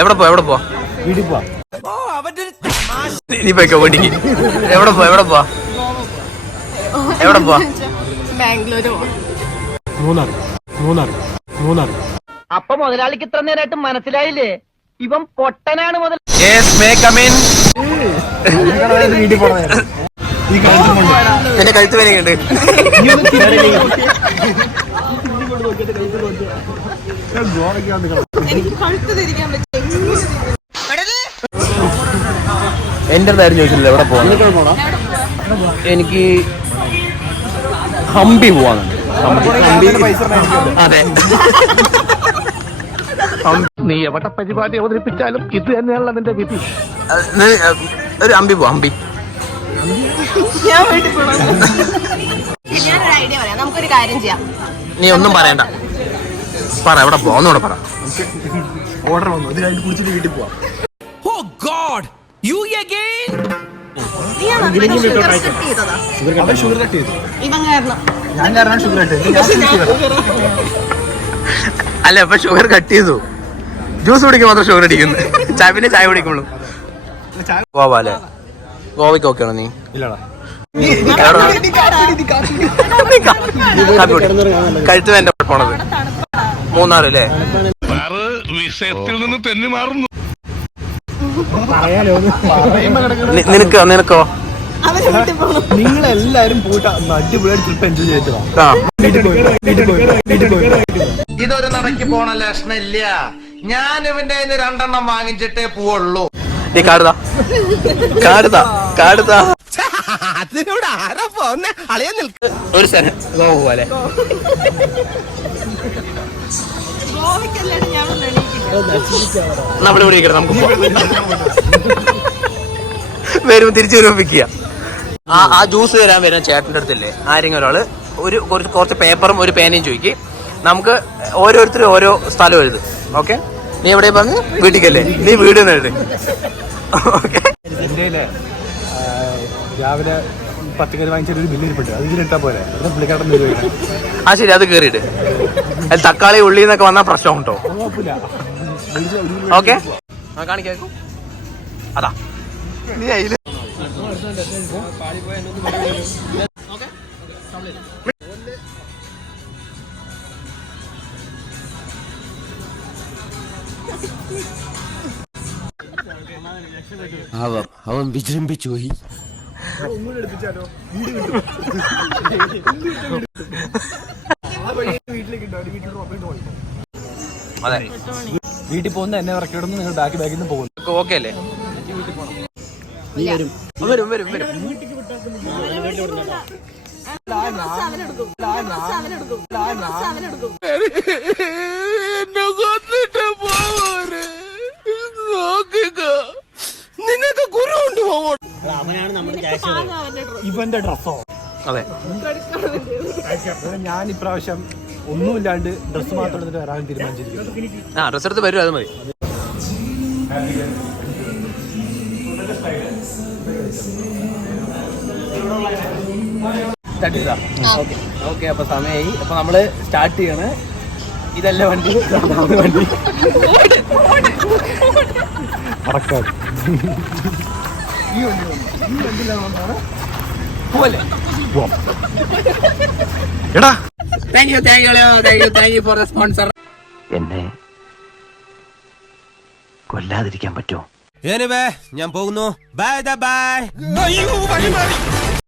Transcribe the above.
എവിടെ പോ വീട്ടിൽ പോവാ. നീ പോയിക്കോ വണ്ടിക്ക്. എവിടെ പോ ബാംഗ്ലൂര്. മൂന്നാർ. അപ്പൊ മുതലാളിക്ക് ഇത്ര നേരമായിട്ട് മനസ്സിലായില്ലേ ഇവൻ പൊട്ടനാണ് മുതൽ. വീട്ടിൽ പോണ ഈ എന്റെ കഴുത്ത് വേനയുണ്ട്. എന്റെ കാര്യം ചോദിച്ചില്ല എവിടെ പോവാ. എനിക്ക് ഹംപി പോവാന്നുണ്ട്. അതെ, നീ എവിടെ പരിപാടി അവതരിപ്പിച്ചാലും ഇത് തന്നെയാണല്ലോ നിന്റെ വിധി. ഒരു ഹംപി പോവാ. ഹംപി ഞാൻ വീട്ടിൽ പോകണം. ഞാനൊരു ഐഡിയ പറയാം. നമുക്കൊരു കാര്യം ചെയ്യാം. നീ ഒന്നും പറയണ്ട, പറ എവിടെ പോവാ ഒന്നുകൂടെ പറ. ഓർഡർ വന്നു, ഇത് കഴിഞ്ഞ് കുടിച്ചിട്ട് വീട്ടിൽ പോവാം. ഷുഗർ കട്ട് ചെയ്തു. ഇവൻ കാരണം ഞാൻ കാരണം ഷുഗർ കട്ട് ചെയ്തു. അല്ല ഇപ്പൊ ഷുഗർ കട്ട് ചെയ്തു. ജ്യൂസ് കുടിക്കും മാത്രം ഷുഗർ അടിക്കുന്നു. പിന്നെ ചായ കുടിക്കുള്ളൂ. ഗോവ അല്ലേ? ഗോവയ്ക്ക് ഓക്കെയാണോ നീ? ഇല്ലടാ. കഴുത്ത് വേണ്ട പോണത് മൂന്നാറ് അല്ലേ? വിഷയത്തിൽ നിന്ന് തെന്നി മാറുന്നു. നിനക്കോ? നിങ്ങളെല്ലാരും പോയിട്ട് അടിപൊളിയായിട്ട് ട്രിപ്പ് എൻജോയ് ചെയ്തിട്ട് ഇതൊരു നടക്ക് പോണ ലക്ഷണില്ല. ഞാൻ ഇവന്റെ 2 വാങ്ങിച്ചിട്ടേ പോവുള്ളൂ. നീ കാടുതാ. അതിനോട് ആരാ പോന്നെ? അളിയ നിൽക്ക്. ഒരു സ്ഥലം ഗോവ പോലെ നമ്മുടെ ഇവിടെ ഇരിക്കണം. നമുക്ക് വരുമ്പോ തിരിച്ചു വരുമ്പിക്കുക. ആ ജ്യൂസ് തരാൻ വരുന്ന ചേട്ടൻ്റെ അടുത്തില്ലേ ആരെങ്കിലും ഒരാള് കുറച്ച് പേപ്പറും ഒരു പേനയും ചോദിക്കും. നമുക്ക് ഓരോരുത്തരും ഓരോ സ്ഥലം എഴുതും. ഓക്കെ, നീ എവിടെ പറഞ്ഞു? വീട്ടിക്കല്ലേ? നീ വീട് എഴുതി. ഓക്കെ, രാവിലെ പച്ചക്കറി വാങ്ങിച്ചൊരു ബില്ല് ഇരിപ്പുണ്ട്, അത് ഇതിലിട്ടാ പോലെ പുള്ളിക്കാട്ടം. ആ ശരി, അത് കേറിയിട്ട് തക്കാളി ഉള്ളി എന്നൊക്കെ വന്നാൽ പ്രശ്നം ഉണ്ടോ? ഓക്കെ, കാണിക്കാക്കും. അതാ നീ അതില് അവൻ വിജൃംഭിച്ചു പോയി. അതെ, വീട്ടിൽ പോകുന്ന എന്നെ ഇറക്കിയിടുന്നു, നിങ്ങൾ ബാക്കിൽ നിന്ന് പോകുന്നു. ഓക്കെ അല്ലേ? വരും. നിനക്ക് ഗുരു കൊണ്ടുപോകോ? ഇവന്റെ ഡ്രസ്സോ? അതെ, ഞാൻ ഇപ്രാവശ്യം ഒന്നുമില്ലാണ്ട് ഡ്രസ്സ് മാത്രം എടുത്തിട്ട് വരാൻ തീരുമാനിച്ചിരിക്കുന്നു. ഡ്രസ് എടുത്ത് വരും, അത് മതി. ഓക്കെ, അപ്പൊ സമയമായി. അപ്പൊ നമ്മള് സ്റ്റാർട്ട് ചെയ്യാണ്. ഇതല്ല വണ്ടി, വണ്ടി പോലെ. Thank you for the sponsor. എന്നെ കൊല്ലാതിരിക്കാൻ പറ്റുമോ? ഞാൻ പോകുന്നു. Bye bye.